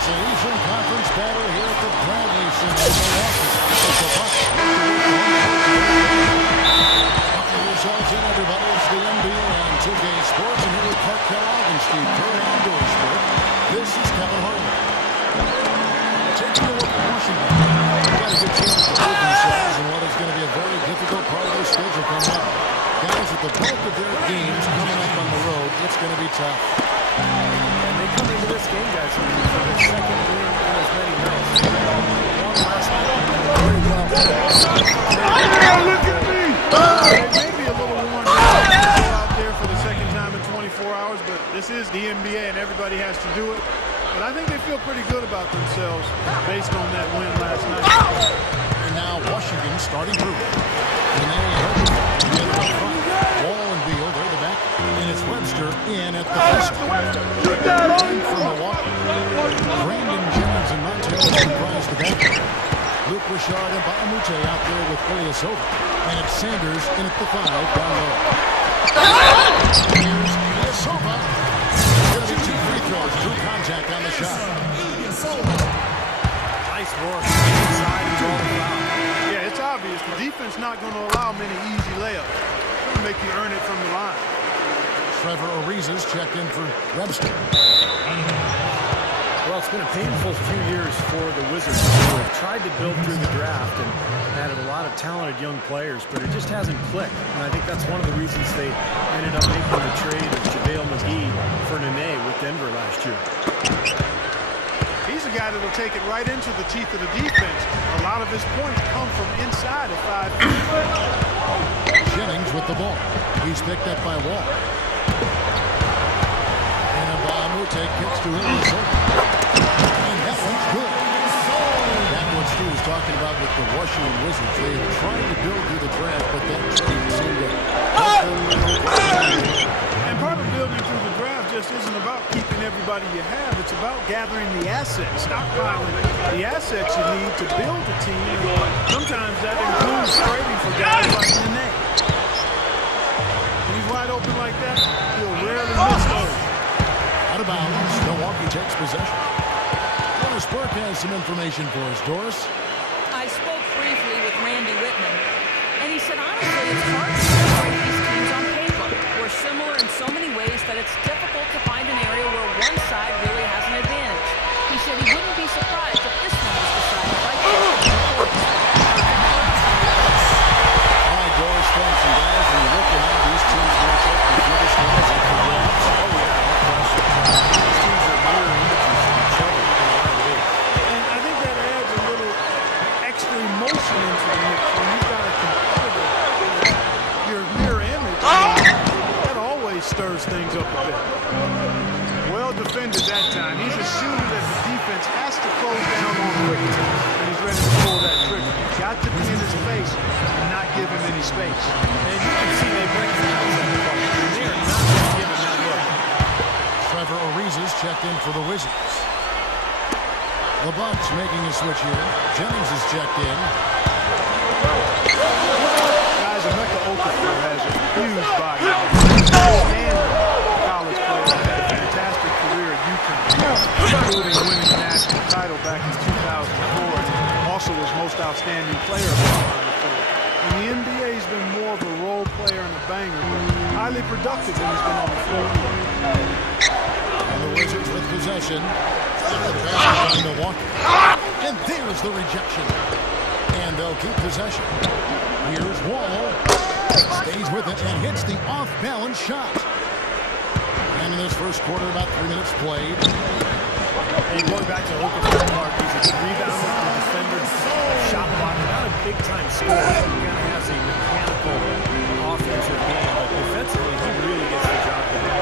It's an Eastern Conference battle here at the Bradley Center in Milwaukee. Welcome yourselves in, everybody. It's the NBA and 2K Sports, and here with Parkell Augenstein, third outdoor sport. This is Kevin Harlan. Taking a look at Washington. They've got a good chance to prove themselves in what is going to be a very difficult part of their schedule coming up. Guys, with the bulk of their games coming up on the road, it's going to be tough. And they come into this game, guys, for their second win in as many nights. One last night, very well. Look at me! They may be a little worn out there for the second time in 24 hours, but this is the NBA and everybody has to do it. But I think they feel pretty good about themselves based on that win last night. And now Washington starting through. And they together up front. Wall and Beal, they're the back. And it's Webster in at the first. From Milwaukee. Brandon Jennings and Montel comprise the back. Luke Richard and Baamute out there with Ilyasova. And it's Sanders in at the 5 down low. Here's Ilyasova. Going to be 2 free throws. True contact on the shot. Nice work. Inside and all around. Yeah, it's obvious. The defense not going to allow many easy layups. It's going to make you earn it from the line. Trevor Ariza's checked in for Webster. Well, it's been a painful few years for the Wizards who have tried to build through the draft and added a lot of talented young players, but it just hasn't clicked. And I think that's one of the reasons they ended up making the trade of JaVale McGee for Nene with Denver last year. He's a guy that will take it right into the teeth of the defense. A lot of his points come from inside of 5 feet. Jennings with the ball. He's picked up by Wall. And Baamute kicks to Ilyasova. And that one's good. That's what Stu was talking about with the Washington Wizards. They have tried to build through the draft, but that team seemed to help them. And part of building through the draft just isn't about keeping everybody you have. It's about gathering the assets, stockpiling the assets you need to build a team. Sometimes that includes trading for guys like Nene. When he's wide open like that, he'll rarely miss those. Out of bounds, Milwaukee takes possession. Doris Burke has some information for us. Doris? I spoke briefly with Randy Whitman, and he said, honestly, it's hard to separate these teams on paper. We're similar in so many ways that it's difficult to find an area where one side really has an advantage. He said he wouldn't be surprised if this one was decided by pitching. All right, Doris, thanks. And guys, when you look at how these teams match up, the biggest guys like the Rams. Oh, yeah, no question. These teams are mirror images of each other in a lot of ways. And I think that adds a little extra emotion into the mix. When you've got a competitor, your mirror image, that always stirs things up a bit. Well defended that time. He's a shooter that the defense has to close down on quickly when he's ready to pull that trigger. Got to be in his face and not give him any space. And you can see they break the house on the part. They are not going to give him that look. Trevor Ariza's checked in for the Wizards. The Bucks making a switch here. Jennings is checked in. Guys, Emeka Okafor has a huge body. And college player had a fantastic career at UConn, including winning the national title back in 2004. Also was most outstanding player of the Final Four. In the NBA, he's been more of a role player and a banger, but highly productive when he's been on the floor. And the Wizards with possession. By Milwaukee. And there's the rejection. And they'll keep possession. Here's Wall. Stays with it and hits the off-balance shot. And in this first quarter, about 3 minutes played. And going back to Okafor, Mark, he's a rebounder, a defender, shot blocker, not a big-time scorer. He kind of has a mechanical offensive game, but defensively, he really gets the job done.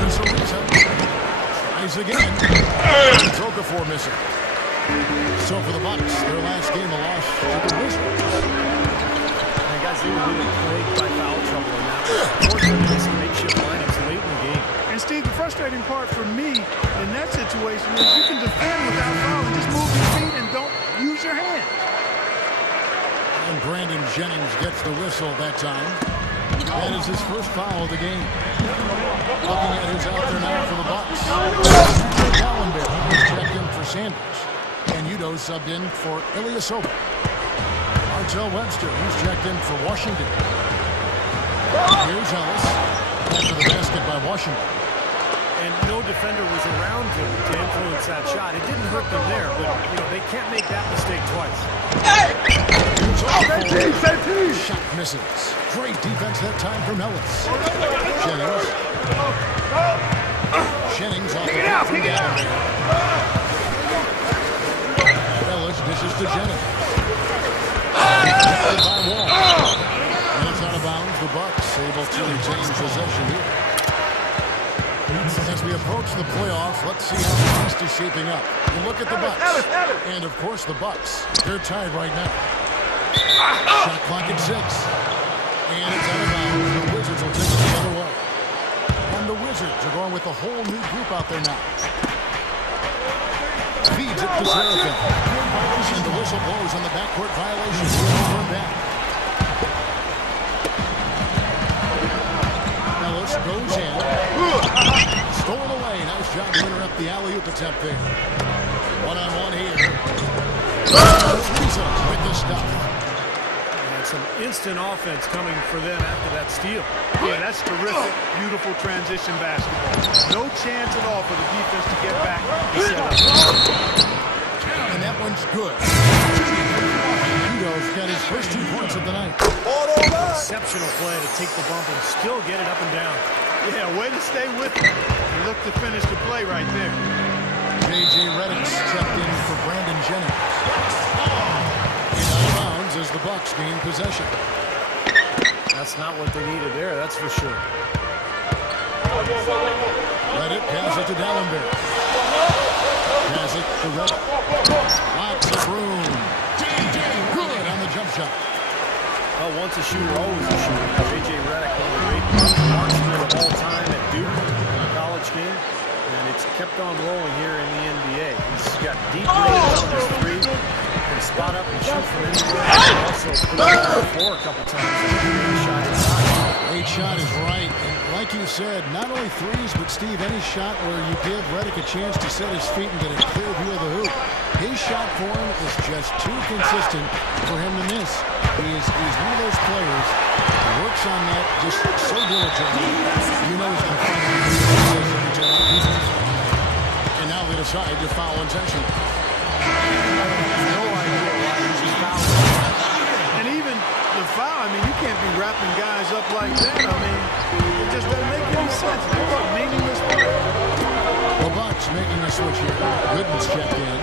Here's Ariza. Tries again. It's Okafor missing. So for the Bucks, their last game, a loss to the Wizards. And guys, they were really plagued by foul trouble in that one. Fortunately, some makeshift lineups late in the game. And Steve, the frustrating part for me in that situation is you can defend without fouling. Just move your feet and don't use your hands. And Brandon Jennings gets the whistle that time. That is his first foul of the game. Looking at who's out there now for the Bucks. Dallenberg is checked in for Sanders. And Udo subbed in for Ilyasova. Martell Webster, who's checked in for Washington. Here's Ellis. After the basket by Washington. And no defender was around him to influence that shot. It didn't hurt them there, but they can't make that mistake twice. Shot misses. Great defense that time from Ellis. Jennings off the kick from Dallenberg. Ellis dishes to Jennings. By Wall. And it's out of bounds. The Bucks able to retain possession here. As we approach the playoffs, let's see how the East is shaping up. You look at the Bucks, and of course the Bucks. They're tied right now. Shot clock at 6. And it's out of bounds. The Wizards will take it the other way. And the Wizards are going with a whole new group out there now. Feeds it to Serafin. And the whistle blows on the backcourt violation. Over back. Ellis goes in. Stolen away. Nice job to interrupt the alley-oop attempt there. One-on-one here. With the stuff. And some instant offense coming for them after that steal. Yeah, that's terrific, beautiful transition basketball. No chance at all for the defense to get back. And that one's good. Udo's got his first 2 points of the night. Exceptional play to take the bump and still get it up and down. Yeah, way to stay with it. You look to finish the play right there. J.J. Redick's checked in for Brandon Jennings. And out of bounds as the Bucks gain possession. That's not what they needed there, that's for sure. Reddick pass it to Dallenberg. Pass it to Reddick. Lots of room. Good on the jump shot. Well, once a shooter, always a shooter. J.J. Redick, one of the great marksmen of all time at Duke in a college game. And it's kept on rolling here in the NBA. He's got deep range on his three. Can spot up and shoot from anywhere. Also put it on the floor a couple times. Great shot is right. And like you said, not only threes, but Steve, any shot where you give Redick a chance to set his feet and get a clear view of the hoop. His shot form is just too consistent for him to miss. He's one of those players who works on that just so diligently. You know he's going to find it. And now they decide to foul intentionally. No idea why he's just fouling. And even the foul, I mean, you can't be wrapping guys up like that. I mean, it just doesn't make any sense. It's a meaningless play. The Bucks making a switch here. Gooden's checked in.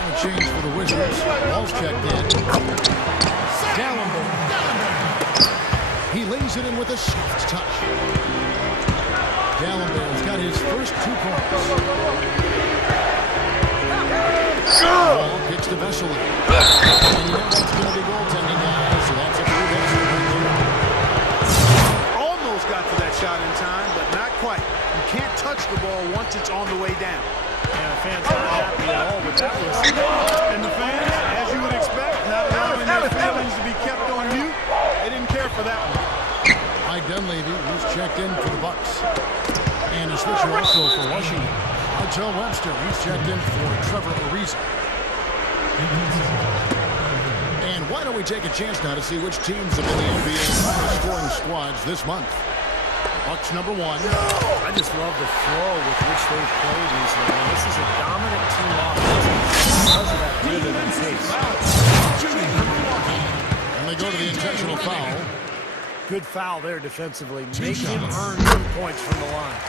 And a change for the Wizards. Wall's checked in. Dallenberg. He lays it in with a soft touch. Dallenberg's got his first 2 points. Ball pitched to Vesely. And you know that's going to be goaltending, guys. So that's a free basket right there. Almost got to that shot in time, but not quite. You can't touch the ball once it's on the way down. And the fans not happy at all with that one. And the fans, as you would expect, not allowing their feelings to be kept on mute, they didn't care for that one. Mike Dunleavy, who's checked in for the Bucks. And a switcher also for Washington. Martell Webster, he's checked in for Trevor Ariza. And why don't we take a chance now to see which teams have been the NBA's highest scoring squads this month. Bucks number 1. I just love the flow with which they've played recently. This is a dominant team offense because of that rhythm and pace. And they go to the intentional foul. Good foul there defensively. Make him earn 2 points from the line.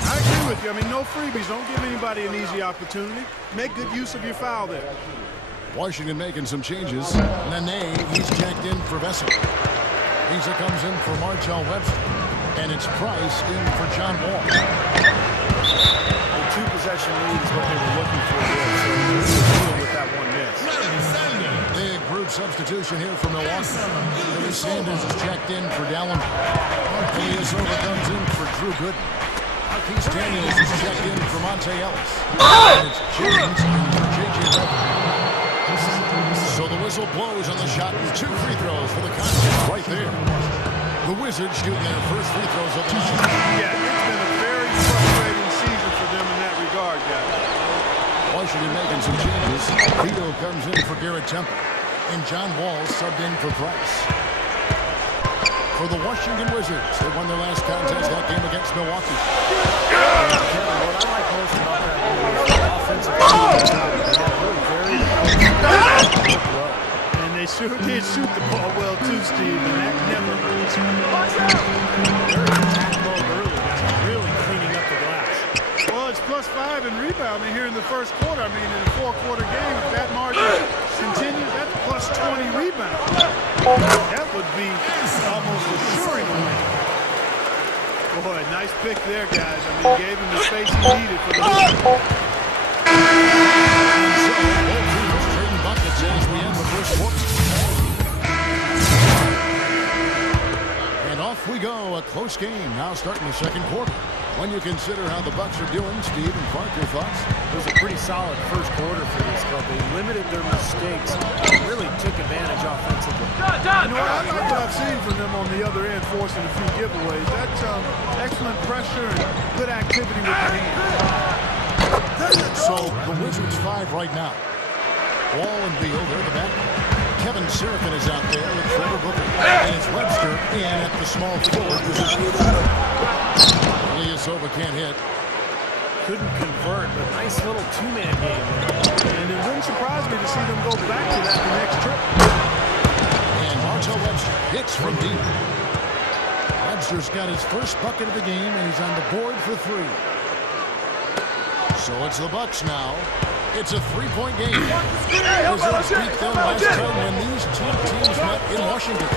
I agree with you. I mean, no freebies. Don't give anybody an easy opportunity. Make good use of your foul there. Washington making some changes. Nene, he's checked in for Vesely. Ariza comes in for Martell Webster. And it's Price in for John Wall. The 2-possession lead is what they were looking for here. So they're dealing with that one miss. Big group substitution here for Milwaukee. Sanders is checked in for Dallenberg. Ilyasova comes in for Drew Gooden. Marquise Daniels is checked in for Monte Ellis. And it's Jennings in for J.J. Redick. So the whistle blows on the shot and 2 free throws for the contest right there. The Wizards shooting their first free throws of the night. Yeah, it's been a very frustrating season for them in that regard. Washington making some changes. Vito comes in for Garrett Temple. And John Wall subbed in for Price. For the Washington Wizards, they won their last contest, that game against Milwaukee. What I like most about that is offensive and they sure did shoot the ball well too, Steve, and that never hurts. Very attack mode early, just really cleaning up the glass. Well, it's +5 in rebounding here in the first quarter. I mean, in a 4-quarter game, if that margin continues, that's +20 rebounds. That would be almost assuring to me. Boy, nice pick there, guys. I mean, gave him the space he needed for the move. Trading buckets as we end the first quarter. And off we go, a close game now starting the second quarter. When you consider how the Bucks are doing, Steve and Clark, your thoughts? It was a pretty solid first quarter for this club. They limited their mistakes and really took advantage offensively. You know what? I like what I've seen from them on the other end, forcing a few giveaways. That's excellent pressure and good activity with the hands. So the Wizards 5 right now. Wall and Beal, they're the back. Kevin Seraphin is out there with Trevor Booker. And it's Webster in at the small forward position. Ilyasova can't hit. Couldn't convert, but nice little two-man game there. And it wouldn't surprise me to see them go back to that the next trip. And Martel Webster hits from deep. Webster's got his first bucket of the game, and he's on the board for 3. So it's the Bucks now. It's a 3-point game. Wizards beat them last time when these two teams met in Washington.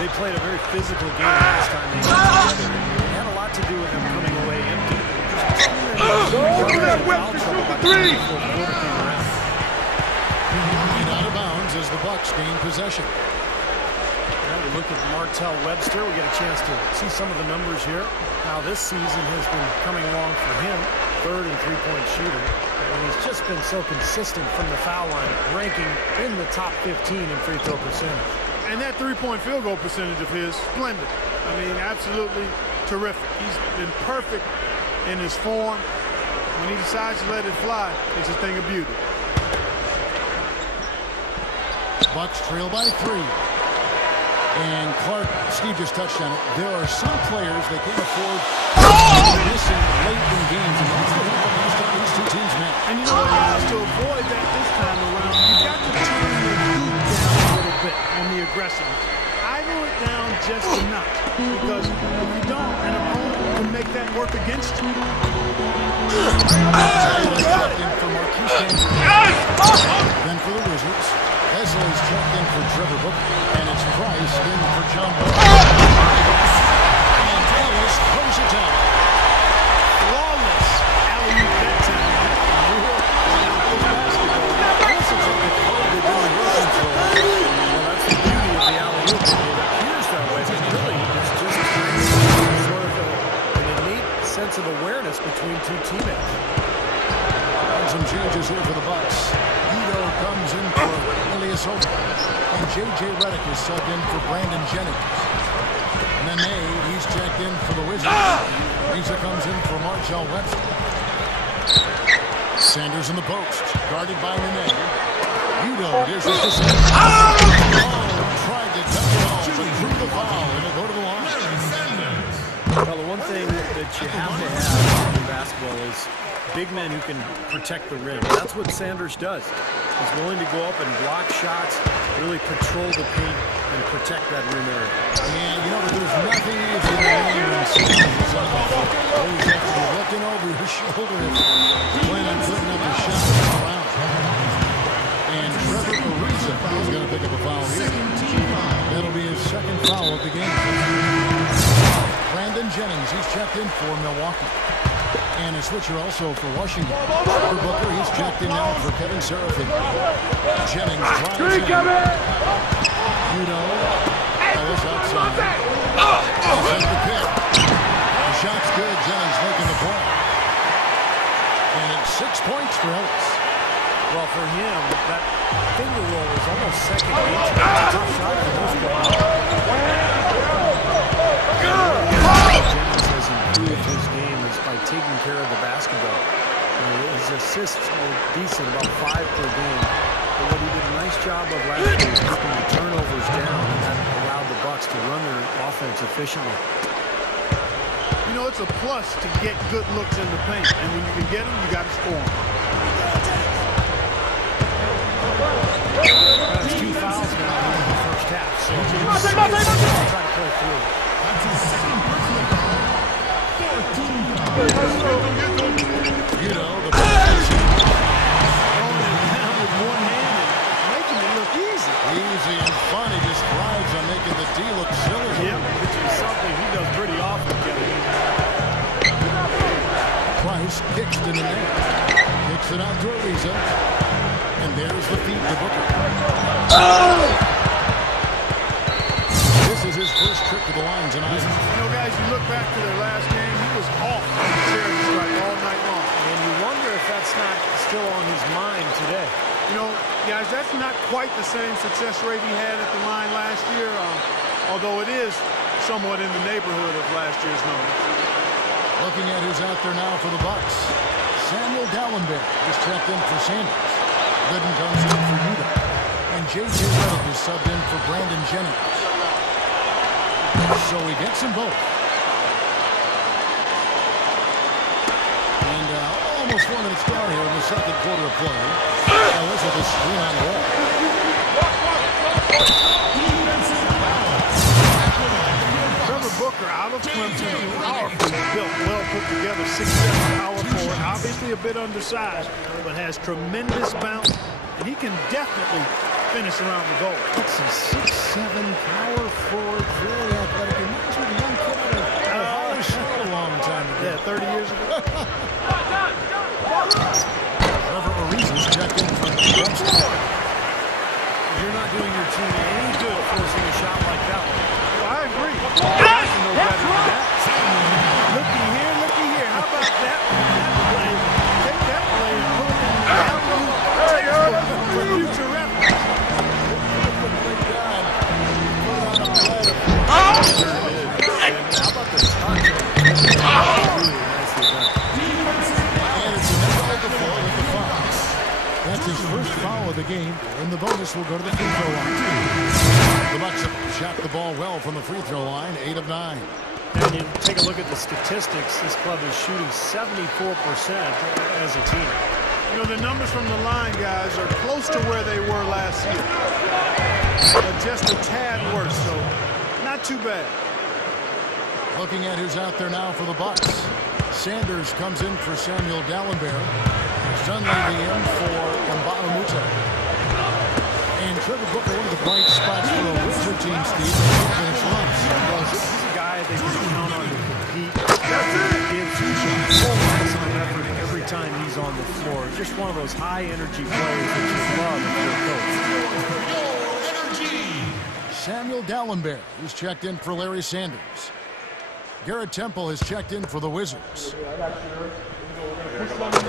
They played a very physical game last time they got together. It had a lot to do with them coming away empty. Out of bounds as the Bucks gain possession. Now we look at Martel Webster. We get a chance to see some of the numbers here. Now this season has been coming along for him. 3rd and 3-point shooter. And he's just been so consistent from the foul line, ranking in the top 15 in free throw percentage. And that 3-point field goal percentage of his, splendid. I mean, absolutely terrific. He's been perfect in his form. When he decides to let it fly, it's a thing of beauty. Bucks trail by 3. And Clark, Steve just touched on it. There are some players they can't afford missing late in games. And that's what happened these two teams met. And you know what, guys, to avoid that this time around, you've got to turn your heat down a little bit on the aggressiveness. Idle it down just enough. Because if you don't, an opponent can make that work against you. Then for the Wizards, Leslie's checked in for Trevor Booker, and it's Price in for John Wall. And Dallas throws it down. Flawless alley-oop that time. That's the beauty of the alley-oop. It appears that way, but really it's just sort of an innate sense of awareness between two teammates. And some changes here for the Bucks. Ito comes in for Ilyasova. And J.J. Redick is subbed in for Brandon Jennings. Nene, he's checked in for the Wizards. Reza comes in for Martel Webster. Sanders in the post, guarded by Nene. Udo gives it to Sanders. Tried to touch it all, but drew the foul, and he'll go to the line. Well, the one thing that you have to have in basketball is big men who can protect the rim. That's what Sanders does. He's willing to go up and block shots, really patrol the paint, and protect that rim area. And you know that there's nothing easier than when Sanders is on the floor. Always have to be looking over your shoulder and planning on putting up a shot around. And Trevor Ariza is going to pick up a foul here. That'll be his second foul of the game. Brandon Jennings, he's checked in for Milwaukee. And a switcher also for Washington. For Booker, he's checked in now for Kevin Seraphin. Jennings drives in. Udo, Ellis outside. He's at the pick. The shot's good. Jennings making the play. And it's 6 points for Ellis. Well, for him, that finger roll is almost second nature. It's a tough shot for most players. Jennings has improved his game is by taking care of the basketball. And assists were decent, about 5 per game. But what he did a nice job of last year is keeping the turnovers down, and that allowed the Bucks to run their offense efficiently. You know, it's a plus to get good looks in the paint, and when you can get them, you got to score them. That's 2 fouls now in the first half, so he's trying to play through. That's his second personal foul. 14 fouls. You know, the position. Throwing it down with one hand and making it look easy. Easy and fun. He just thrives on making the D look silly. Yep, which is something he does pretty often, Kelly. Price kicks to the net. Kicks it out to Ariza. And there's the feed to Booker. This is his first trip to the line tonight. You know, guys, you look back to their last game, he was off on the charity strike all night long. And you wonder if that's not still on his mind today. You know, guys, that's not quite the same success rate he had at the line last year, although it is somewhat in the neighborhood of last year's numbers. Looking at who's out there now for the Bucks. Samuel Dallenberg is checked in for Sanders. Gooden comes in for Utah. And J.J. Redick is subbed in for Brandon Jennings. So he gets them both. And almost 1 minute start here in the second quarter of play. Elizabeth is screen on the wall. Trevor Booker out of Clemson, powerfully built, well put together, 6'7" power forward, obviously a bit undersized, but has tremendous bounce, and he can definitely finish around the goal. That's a 6'7" power forward, very athletic. Reminds me of a young kid out of Ohio State a long time ago. Yeah, 30 years ago. Trevor Ariza's checked in for Webster. You're not doing your team any good forcing a shot like that one. Well, I agree. I can know better than that. Looky here. How about that? Play? Take that play and put it in the textbook for future reference. How about the touch? Really nicely done. And it's another foul with the foul. That's his first foul of the game, and the bonus will go to the free throw line. The Bucks have shot the ball well from the free throw line, 8 of 9. And you take a look at the statistics, this club is shooting 74% as a team. You know, the numbers from the line, guys, are close to where they were last year. But just a tad worse, so not too bad. Looking at who's out there now for the Bucks. Sanders comes in for Samuel Dallenberg. Dunleavy in for Mba'amoute. And Trevor Booker, one of the bright spots for a Wizard team, Steve, finish runs. He's a guy they can count on to compete. Gives full maximum effort every time he's on the floor. Just one of those high-energy players that you love if you're a coach. Samuel Dallenberg is checked in for Larry Sanders. Garrett Temple has checked in for the Wizards.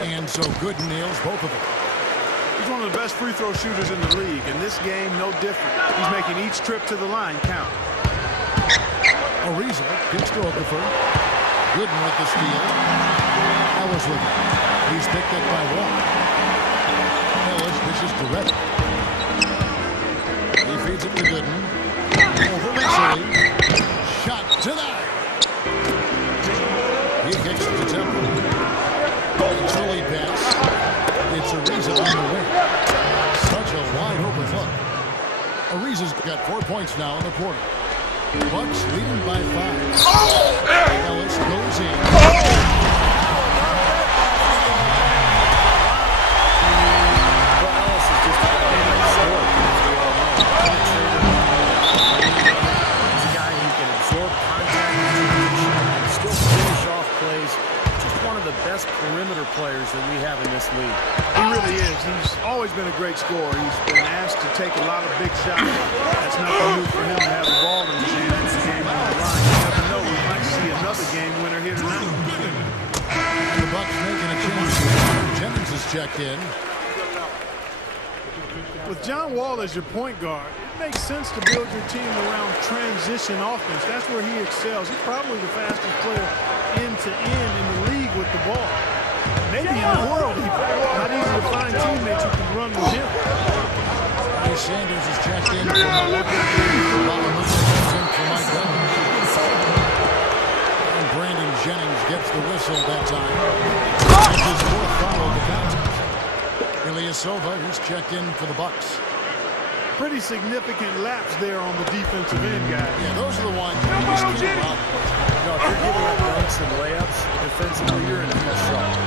And so Gooden nails both of them. He's one of the best free throw shooters in the league, and this game no different. He's making each trip to the line count. Ariza gets to Okafor. Gooden with the steal. Ellis with it. He's picked up by Wall. Ellis dishes to Redick. He feeds it to Gooden. Over Leslie. Shot denied. He kicks it to Temple. It's the lead pass. It's Ariza on the wing. Such a wide open look. Ariza's got 4 points now in the quarter. Bucks leading by 5. Ellis goes in. Well, Ellis is just a sport, as we all know. He's a guy who can absorb contact and still finish off plays. Just one of the best perimeter players that we have in this league. He really is. He's always been a great scorer. He's been asked to take a lot of big shots. That's nothing new for him to have the ball in his hand. It's a game on the line. You never know. We might see another game winner here tonight. And the Bucks making a change here. Jennings is checked in. With John Wall as your point guard, it makes sense to build your team around transition offense. That's where he excels. He's probably the fastest player end-to-end in the league with the ball. maybe in the world even. Not easy to find teammates who can run with him. Sanders is checked in for Milwaukee. Comes in for Mike Bell. And Brandon Jennings gets the whistle that time. It's his fourth foul of the contest. Ilyasova, who's checked in for the Bucks. Pretty significant laps there on the defensive end, guys. Yeah, those are the ones you just can't run. No, if you're giving up dunks and layups defensively, you're in huge trouble.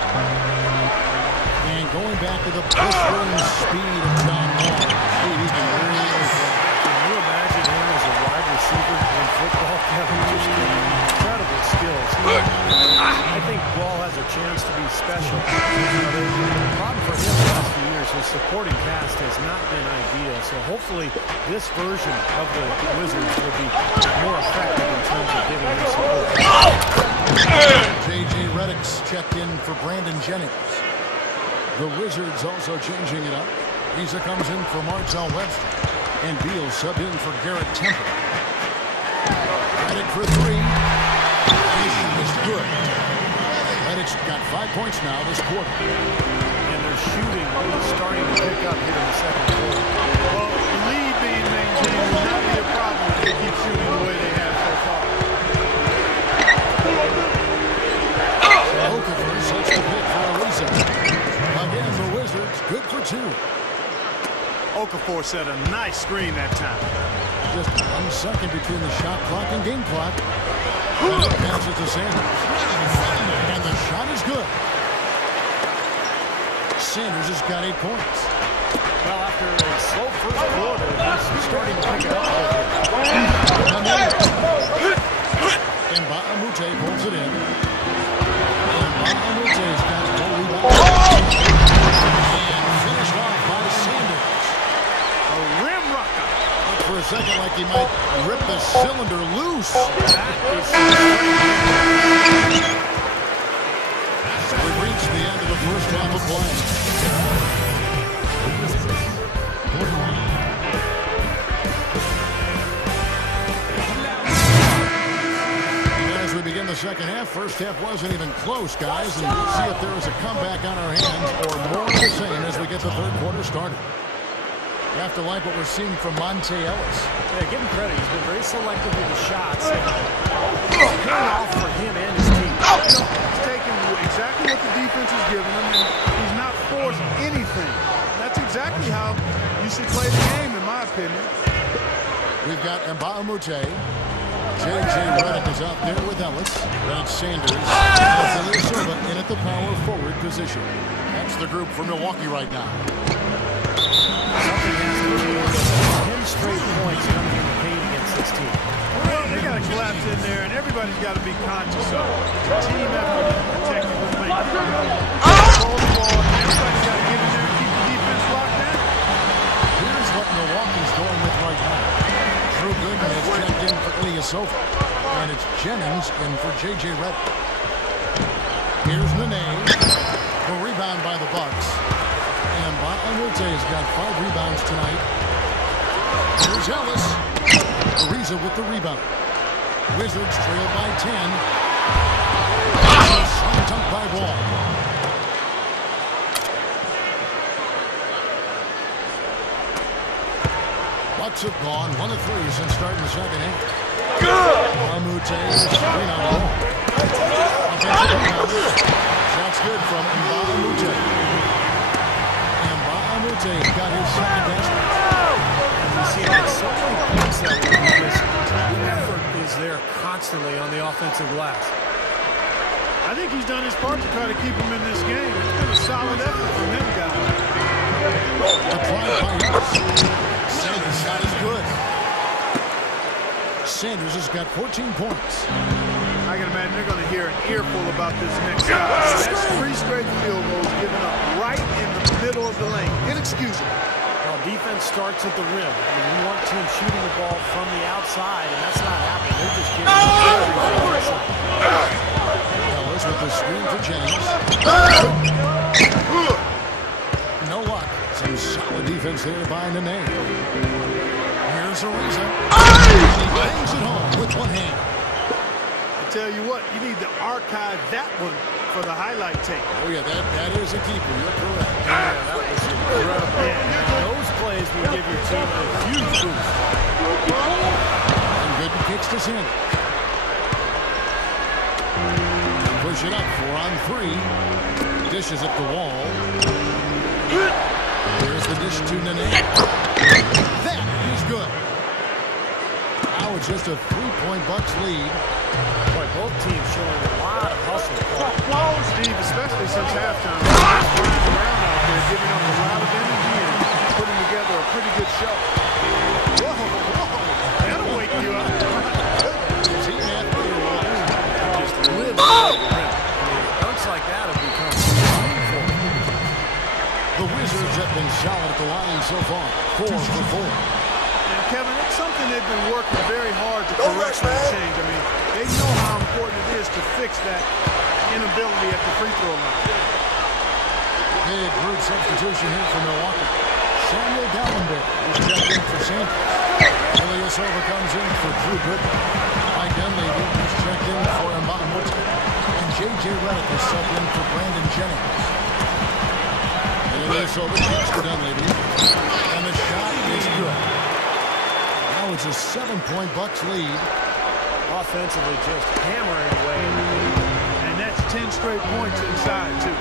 And going back to the blistering speed of John Wall. He's been really good. Can you imagine him as a wide receiver in football? Kevin, just incredible skills. I think Wall has a chance to be special. The problem for him the last few years, his supporting cast has not been ideal. So hopefully this version of the Wizards will be more effective in terms of giving him support. J.J. Redick's checked in for Brandon Jennings. The Wizards also changing it up. Isa comes in for Martell Webster. And Beal subbed in for Garrett Temple. Redick for three. Is good. Redick's got 5 points now this quarter. And their shooting is starting to pick up here in the second quarter. Well, the lead being maintained will not be a problem if they keep shooting the way they have so far. Okafor sets the pick for Ariza. Again, the Wizards, good for two. Okafor set a nice screen that time. Just 1 second between the shot clock and game clock. And it passes to Sanders. And the shot is good. Sanders has got 8 points. Well, after a slow first quarter, he's starting to pick it up a little bit. And Ba'amute pulls it in. And Ba'amute's got 4 rebounds. And finished off by Sanders. A rim rocker. Looked for a second like he might rip the cylinder loose. We've reached the end of the first half of play. As we begin the second half, first half wasn't even close, guys, and we'll see if there is a comeback on our hands or more of the same as we get the third quarter started. You have to like what we're seeing from Monte Ellis. Yeah, give him credit. He's been very selective with the shots. It's going off for him and his team. He's taking exactly what the defense is giving him, and he's not forced anything. That's exactly how you should play the game, in my opinion. We've got Mba'amute. J.J. Redick is out there with Ellis. That's Sanders. Ilyasova in at the power forward position. That's the group for Milwaukee right now. Something has to be 10 straight points coming in the paint against this team. Well, they got to collapse in there, and everybody's got to be conscious of it. Team effort and protecting the paint. Hold the ball, and everybody's got to get in there and keep the defense locked down. Here's what Milwaukee's going with right now. Drew Gooden is checked in for Ilyasova. And it's Jennings in for J.J. Redick. Here's Nene. The rebound by the Bucks. And Ba'amute has got 5 rebounds tonight. Here's Ellis. Ariza with the rebound. Wizards trail by 10. Slam dunk by Wall. Bucks have gone 1 of 3 since starting the second half. Ba'amute is straight on Wall. Offensive rebound. Shot's good from Mba'amute. Mba'amute's got his second basket. You see, like so many points that the effort is there constantly on the offensive glass. I think he's done his part to try to keep him in this game. It's been a solid effort from him, guys. The try by Ellis. Sanders' shot is good. Sanders has got 14 points. I can imagine they're going to hear an earful about this next shot. That's 3 straight field goals given up right in the middle of the lane. Inexcusable. Well, defense starts at the rim. I mean, you want teams shooting the ball from the outside, and that's not happening. They're just giving everything. Ellis with the screen for Jennings. No luck. Some solid defense there by Nene. Here's Ariza. He bangs it home with one hand. tell you what, you need to archive that one for the highlight tape. Oh, yeah, that is a keeper. You're correct. Yeah, that was incredible. Yeah, those plays will give your team a huge boost. And Gooden kicks this in. Push it up, 4 on 3. Dishes up the wall. Here's the dish to Nene. That is good. Now it's just a 3-point Bucks lead. Boy, both teams showing a lot of hustle. Steve, especially since halftime, they're flying around out there, giving up a lot of energy and putting together a pretty good show. Whoa, that'll wake you up. Team athlete Just live on the rim. Dunks like that have become painful. The Wizards have been solid at the line so far. 4 for 4. And Kevin, it's something they've been working very hard to correct and change. I mean, they know how important it is to fix that inability at the free throw line. Big group substitution here for Milwaukee. Samuel Gallenberg is checked in for Sanders. Ilyasova comes in for Drew Gooden. Mike Dunleavy is checked in for Mbamamoto. And J.J. Redick is subbed in for Brandon Jennings. Ilyasova checks for Dunleavy. And the shot is good. Now it's a 7-point Bucks lead. Offensively just hammering away. And that's 10 straight points inside, too.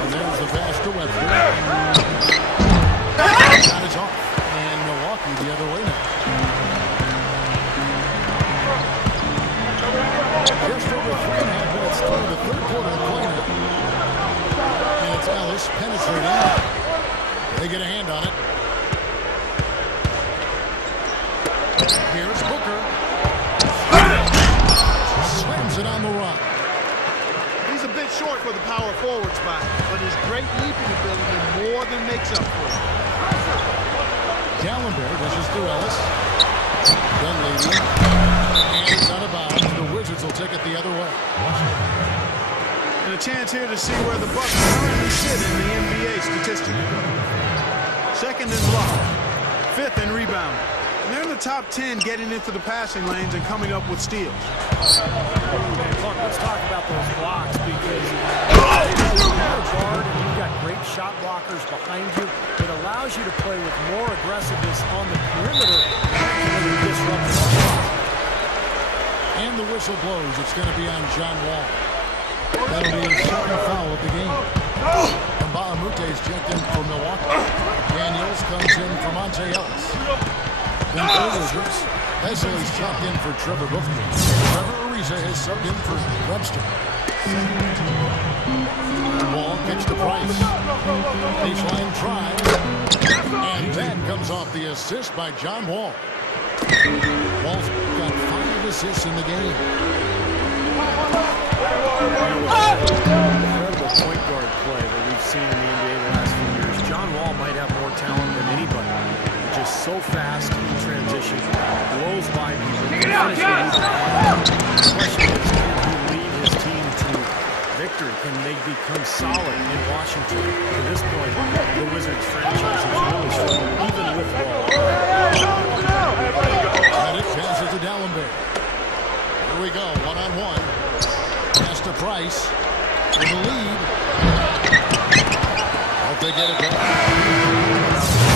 And there's the pass to Webster. Shot is off. And Milwaukee the other way now. Just over 3.5 minutes through the third quarter of play now. And it's Ellis penetrating. They get a hand on it. Here's Booker. Slams it on the run. He's a bit short for the power forward spot, but his great leaping ability more than makes up for it. Gallenberg dishes to Ellis. Dunleavy. And it's out of bounds. The Wizards will take it the other way. And a chance here to see where the Bucks currently sit in the NBA statistically. Second in block, 5th in rebound. And they're in the top 10 getting into the passing lanes and coming up with steals. Look, let's talk about those blocks because if you're a guard and you've got great shot blockers behind you, it allows you to play with more aggressiveness on the perimeter and really disrupt the offense. And the whistle blows. It's going to be on John Wall. That'll be his second foul of the game. Mbamute is checked in for Milwaukee. Daniels comes in for Monte Ellis. Then for the Wizards, Leslie's checked in for Trevor Booker. Trevor Ariza has subbed in for Webster. Wall kicks to Price. Baseline try. And that comes off the assist by John Wall. Wall's got 5 assists in the game. Incredible point guard play that we've seen in the NBA the last few years. John Wall might have more talent than anybody. Just so fast in transition, blows by people. The question is, can he lead his team to victory? Can they become solid in Washington? To this point, the Wizards franchise is really strong, even with Wall. And it passes to Gallenberg. Here we go, one-on-one. Pass to Price for the lead. Hope they get it back.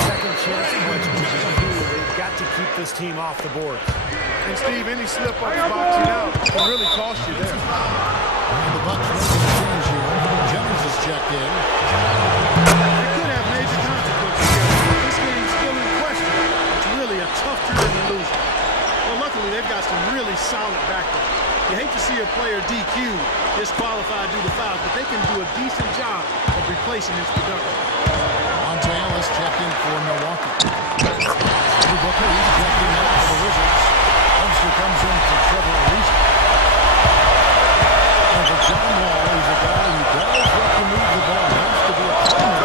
Second chance points, which is huge. They've got to keep this team off the board. And Steve, any slip up boxing out can really cost you there. And the Bucks making a change here. Jennings is checked in. It could have major consequences here. This game's still in question. It's really a tough turn to lose. Well, luckily, they've got some really solid backup. You hate to see a player DQ, disqualified due to fouls, but they can do a decent job of replacing his production. Monte Ellis checked in for Milwaukee. Drew Booker is checked in now for the Wizards. Webster comes in for Trevor Ariza. And for John Wall, he's a guy who does like to move the ball. Wants to be a partner.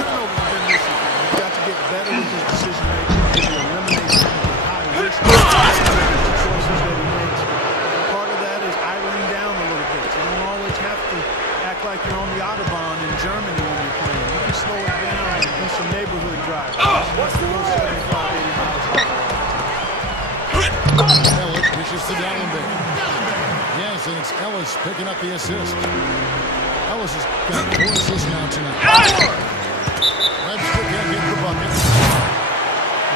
Turnovers have been missing. You've got to get better with his decision making to eliminate some of the high risk choices that he makes. Part of that is idling down a little bit. You don't always have to act like you're on the Autobahn in Germany when you're playing. You can slow it down and do some neighborhood drives. What's the 75, 80 miles an hour? Dishes to Dallenberg. Yes, and it's Ellis picking up the assist. Ellis has got 4 assists now tonight. Webster can't get the bucket.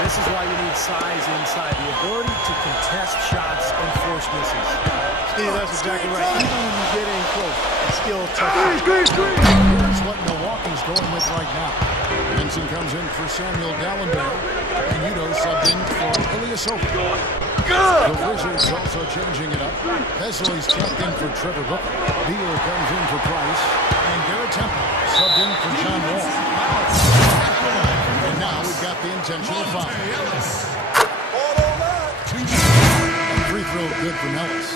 This is why you need size inside, the ability to contest shots and force misses. Steve, that's exactly right. Even when you get in close, it's still tough. Here's what Milwaukee's going with right now. Benson comes in for Samuel Dallenberg. And Udo subbed in for Ilyasova. The Wizards also changing it up. Vesley's checked in for Trevor Booker. Beal comes in for Price. And Garrett Temple subbed in for John Wall. And now we've got the intentional foul. And free throw good from Ellis.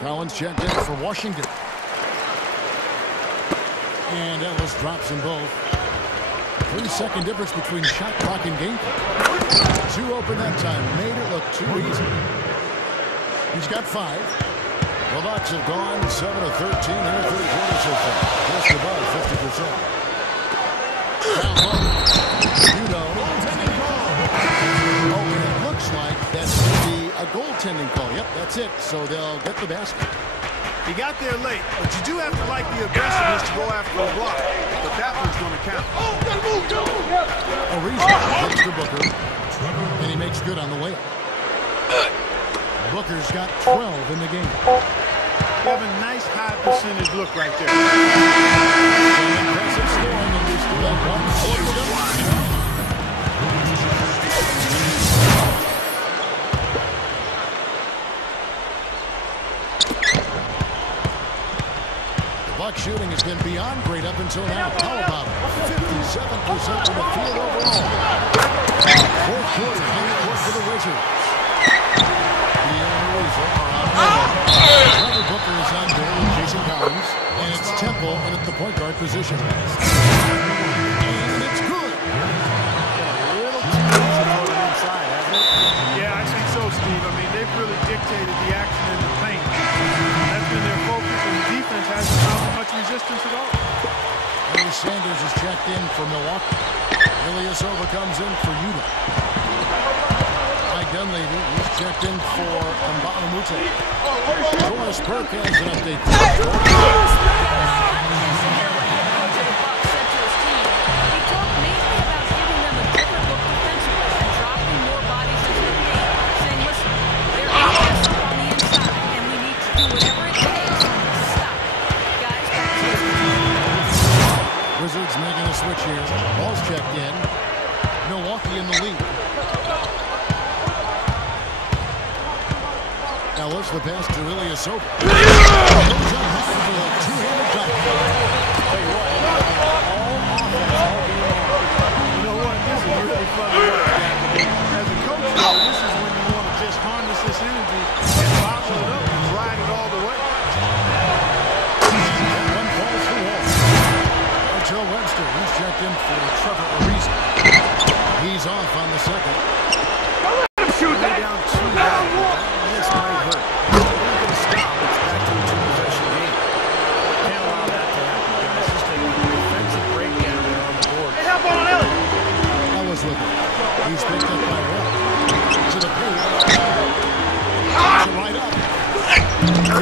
Collins checked in for Washington. And Ellis drops them both. 3-second difference between shot clock and game clock. 2 open that time. Made it look too easy. He's got 5. The Bucks have gone 7 of 13 in the third quarter so far. Just above 50%. Udo. Oh, and it looks like that's going to be a goaltending call. Yep, that's it. So they'll get the basket. He got there late, but you do have to like the aggressiveness to go after a block. But that one's going to count. Ariza gets to Booker, and he makes good on the layup. Booker's got 12 in the game. You have a nice high percentage look right there. Some impressive scoring, and we still have 1 quarter to go. Bucks shooting has been beyond great up until now. How about 57% from the field overall? Fourth quarter, half court for the Wizards. Trevor Booker is on there with Jason Collins, and it's Temple in at the point guard position. And it's good. A little too easy to go inside, hasn't it? Yeah, I think so, Steve. I mean, they've really dictated the action in the paint. That's been their focus, and the defense hasn't found much resistance at all. Larry Sanders is checked in for Milwaukee. Ilyasova comes in for Utah. Mike Dunleavy, he's checked in for Mbamute. Doris Burke has an update. Wizards making a switch here. Ball's checked in. Milwaukee in the lead. Ellis, the pass to Ilyasova. Goes up high for a two-handed dunk. You know what? This is really fun to work. As a coach, though, this is when you want to just harness this energy and bottle it up and ride it all the way. One falls for Wall. Martell Webster, he's checked in for Trevor Ariza. He's off on the second. Shoot that down too high. This might hurt. They're going to stop. It's back to a two-possession game. Can't allow that to happen, guys. Just take a defensive breakdown there on the board. Hey, help on Ellis. Ellis with it. He's picked up by Wall. To the paint. To right up.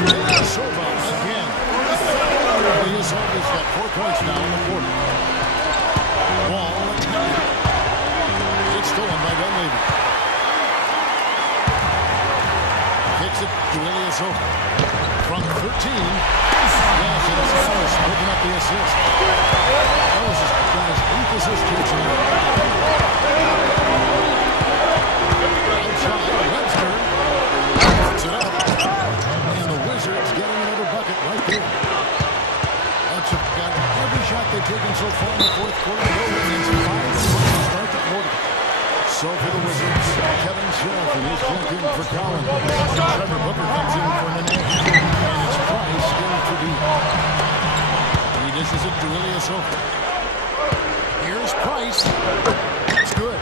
Ilyasova again. Ilyasova's got 4 points now in the quarter. Wall attacking. It's stolen by Dunleavy. Kicks it to Ilyasova. From 13. Yes, and it's Ellis picking up the assist. Ellis has got his 8th assist here tonight. Outside, Webster puts it up. And the Wizards getting another bucket right there. Bucks have got every shot they've taken so far in the fourth quarter. No wins, 5 to start the quarter. So for the Wizards, Kevin Sheriff and he's checked in for Collins. Trevor Booker comes in for Nene. And it's Price in for Beal. And he dishes it to Ilyasova. Here's Price. It's good.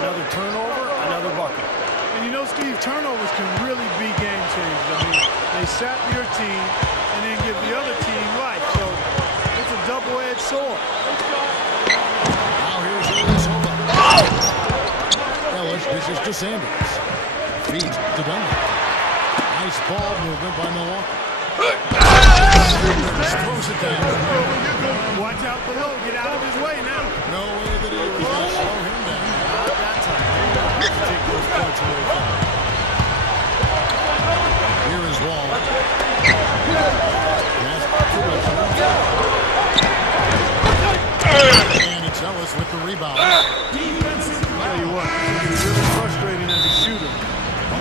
Another turnover, another bucket. And you know, Steve, turnovers can really be game changers. I mean, they sap your team and then give the other team life. So it's a double-edged sword. Now here's Ilyasova. Ellis dishes passes to Sanders. Feeds to Dunlap. Nice ball movement by Milwaukee. Sanders throws it down. Watch out below. Get out of his way now. No way that he was going to slow him down. Not that time. Take those points away from him. Here is Wall. And it's Ellis with the rebound. I'll tell you what, it's really frustrating as a shooter.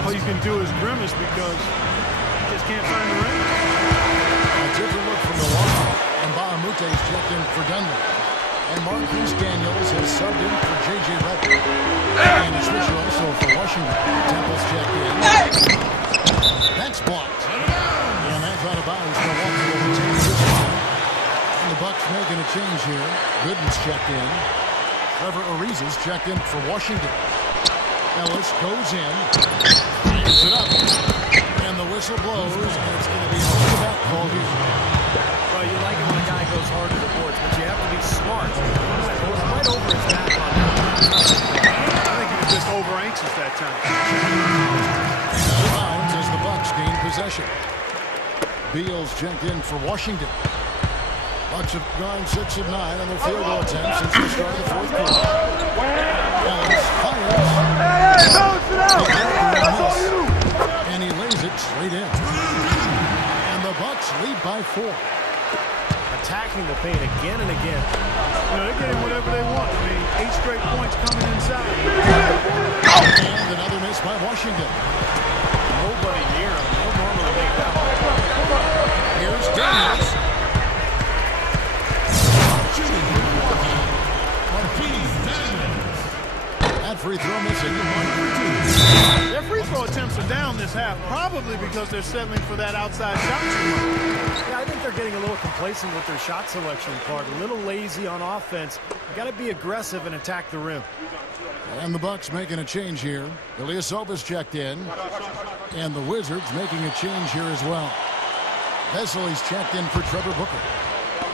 All you can do is grimace because you just can't find the rim. A different look from Milwaukee. And Baamute's checked in for Denver. And Marquise Daniels has subbed in for J.J. Redick. And a switcher also for Washington. Temple's checked in. That's blocked. And that's out of bounds. Milwaukee will retain this one. And the Bucks making a change here. Gooden's checked in. Trevor Ariza's checked in for Washington. Ellis goes in. Fires it up. And the whistle blows. And it's going to be over the back call here. Well, you like it when a guy goes hard to the boards, but you have to be smart. It goes right over his back on that. I think he was just over anxious that time. Out of bounds as the Bucks gain possession. Beal's checked in for Washington. Bucks have gone 6 of 9 on their field goal attempts since the start of the fourth quarter. Ellis fires. And he lays it straight in. And the Bucks lead by 4. Attacking the paint again and again. You know, they're getting whatever they want. I mean, 8 straight points coming inside. And another miss by Washington. Nobody near him. He'll normally make that one. Here's Daniels. That free throw missing. Their free throw attempts are down this half, probably because they're settling for that outside shot too much. Yeah, I think they're getting a little complacent with their shot selection part. A little lazy on offense. You got to be aggressive and attack the rim. And the Bucks making a change here. Ilyasova's checked in. And the Wizards making a change here as well. Vesely's checked in for Trevor Booker.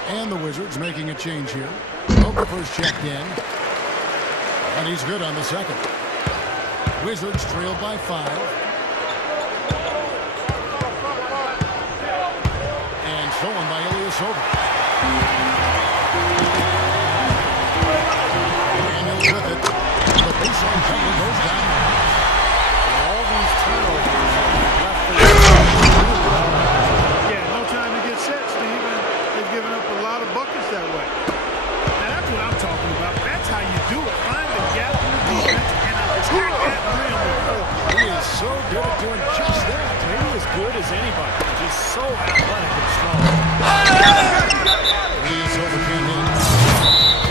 And the Wizards making a change here. Okafor's checked in. And he's good on the second. Wizards trailed by 5. And stolen by Ilyasova. Daniels with it. The baseline jumper goes down. All these turnovers left the Yeah, no time to get set, Steve. And they've given up a lot of buckets that way. Now, that's what I'm talking about. That's how you do it. Find the gap in the defense and attack that rim with force. He is so good at doing just that. maybe as good as anybody. Just so athletic and strong. Ilyasova can't hit.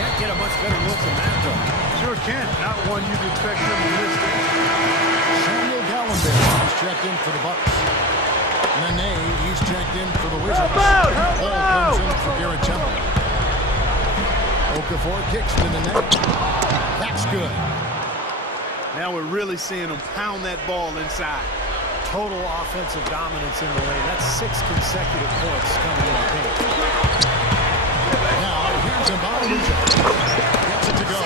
Can't get a much better look than that, though. Sure can. Not one you'd expect him to miss. Samuel Gallenberg is checked in for the Bucks. Nene, he's checked in for the Wizards. Ball comes in for Garrett Temple. Okafor kicks to Nene. That's good. Now we're really seeing them pound that ball inside. Total offensive dominance in the lane. That's 6 consecutive points coming in the paint. Now here's Mbamamucha. Gets it to go.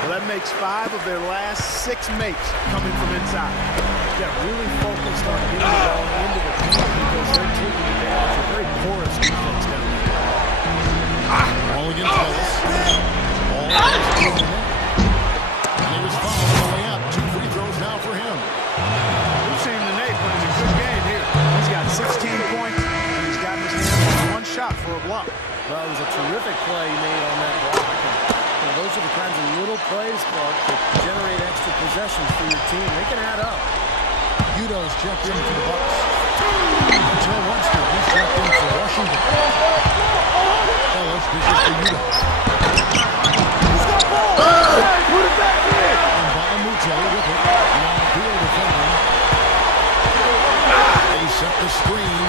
Well, that makes 5 of their last 6 makes coming from inside. Yeah, really focused on getting the ball into the paint because they're taking advantage of very porous defense down there. All against Ellis. All against Nene. And he was fouled on the way up. 2 free throws now for him. We've seen Nene playing a good game here. He's got 16 points, and he's got his hand on 1 shot for a block. Well, it was a terrific play he made on that block. And those are the kinds of little plays, Clark, that generate extra possessions for your team. They can add up. Udo's checked in for the Bucks. Until Webster, he's checked in for Washington. Ellis dishes to Udo. Put it back in! And Baamucha with it. Now Beal defending. They set the screen.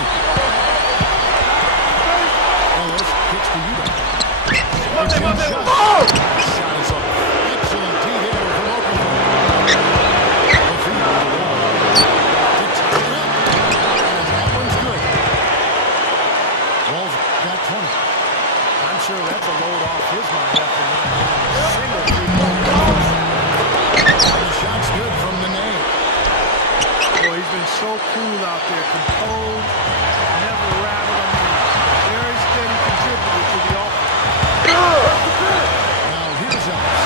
Ellis kicks to Udo. It's one shot. Shot is up. Excellent D there from Okafor. The feed on the wall. To tie it up. And that one's good. Wall's got 20. I'm sure that's a load off cool out there, composed, never rattled. I mean, very steady contributor to the offense. Now here's Ellis.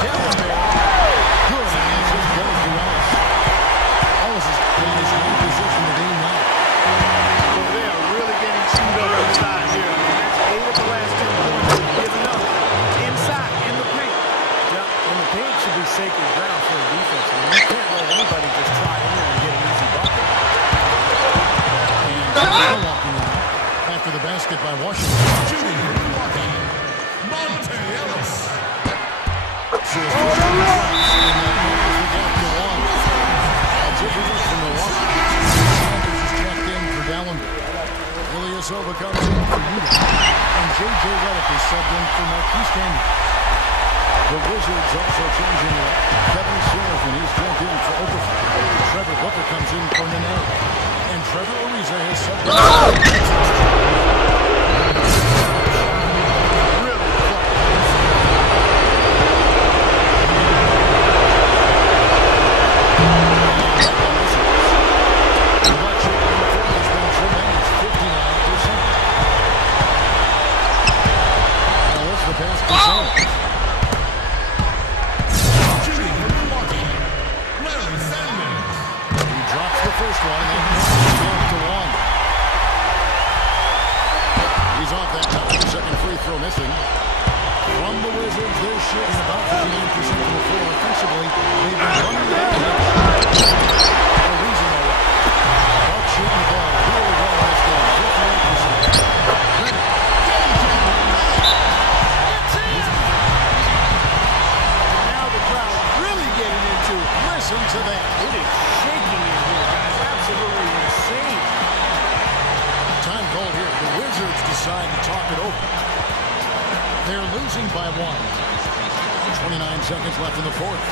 Down there. Good, and he just goes to Ellis. Ellis is in his main position of the game now. Well, they are really getting chewed up inside here. I mean, that's 8 of the last 10 points they've given up. Inside, in the paint. Yeah, and the paint should be sacred ground for a defense. I mean, you can't let anybody just try in there and get an easy bucket. And walking in after the basket by Washington. Shooting for Milwaukee, Monte Ellis. So it's pushing the Bucks, and that narrows the gap to 1. Difference from Milwaukee. Sanders is checked in for Dallenberg. Ilyasova comes in for Utah. And J.J. Redick is subbed in for Marquise Daniel. The Wizards also changing up. Kevin Sheriff, and he's jumped in for Okafor. Trevor Booker comes in for Nene. And Trevor Ariza has subbed in. Really close. The Bucks shooting from the floor has been tremendous, 59%. Now what's the pass to Sanders? Shooting for Milwaukee, Larry Sanders. He drops the first one, and then he's down to 1. He's off that time. Second free throw missing. From the Wizards, they're shooting about 59% from the floor. Offensively, they've been running the ball. For a reason, all right. Bucks shooting the ball really well in this game, 58%. Ready. Now the crowd really getting into it. Listen to that. It is shaking in here, guys. Absolutely insane. Time called here. The Wizards decide to talk it over. They're losing by 1. 29 seconds left in the fourth.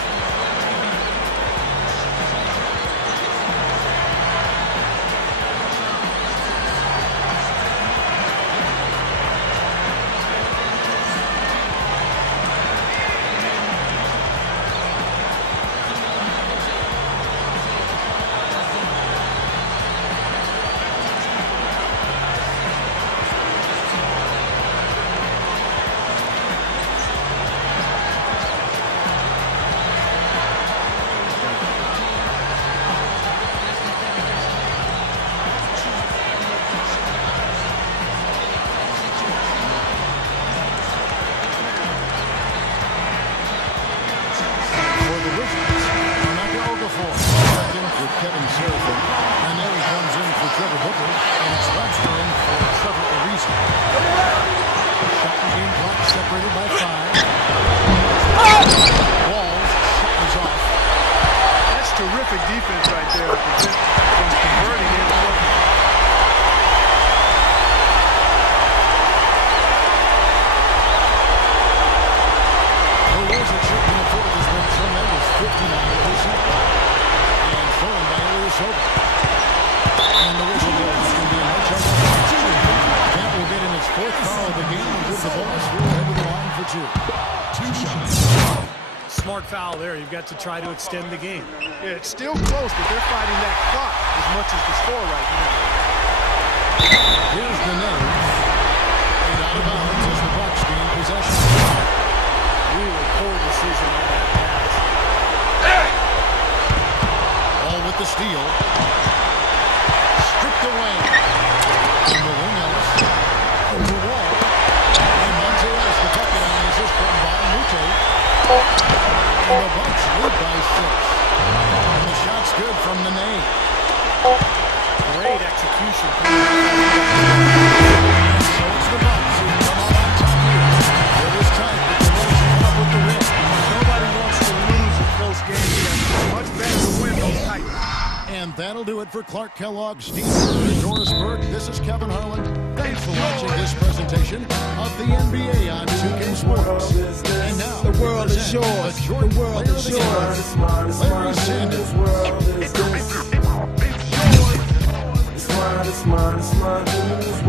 Kevin Serafin. And there he comes in for Trevor Booker. And it's Webster in for Trevor Ariza. Shot and game clock separated by 5. Walls is off. That's terrific defense right there to prevent from converting in front. The Wizards shooting the fourth has been tremendous, 59%. And thrown by Ilyasova. And the whistle blows. Can be a no trouble. That will get in its fourth foul of the game and give the Bucks will head to the line for 2. 2 shots. Smart foul there. You've got to try to extend the game. Yeah, it's still close, but they're fighting that clock as much as the score right now. Here's the nose. And out of bounds as the Bucks gain possession. Really poor decision on that pass. All with the steal. Stripped away. And the wing Ellis. Over Wall. And Monte Ellis the bucket on the assist from Von Mute. And the Bucks lead by 6. And the shot's good from Nene. Great execution. So it's the Bucks who come out on top here. It is tight, but the Bucks come up with the win. Nobody wants to lose a close game here. Much better to win those tight. And that'll do it for Clark Kellogg, Steve and Doris Burke. This is Kevin Harlan. Thanks for watching this presentation of the NBA on 2K Sports. And now, the world is yours. The world is yours. Larry Sanders. It's mine, it's mine, it's mine.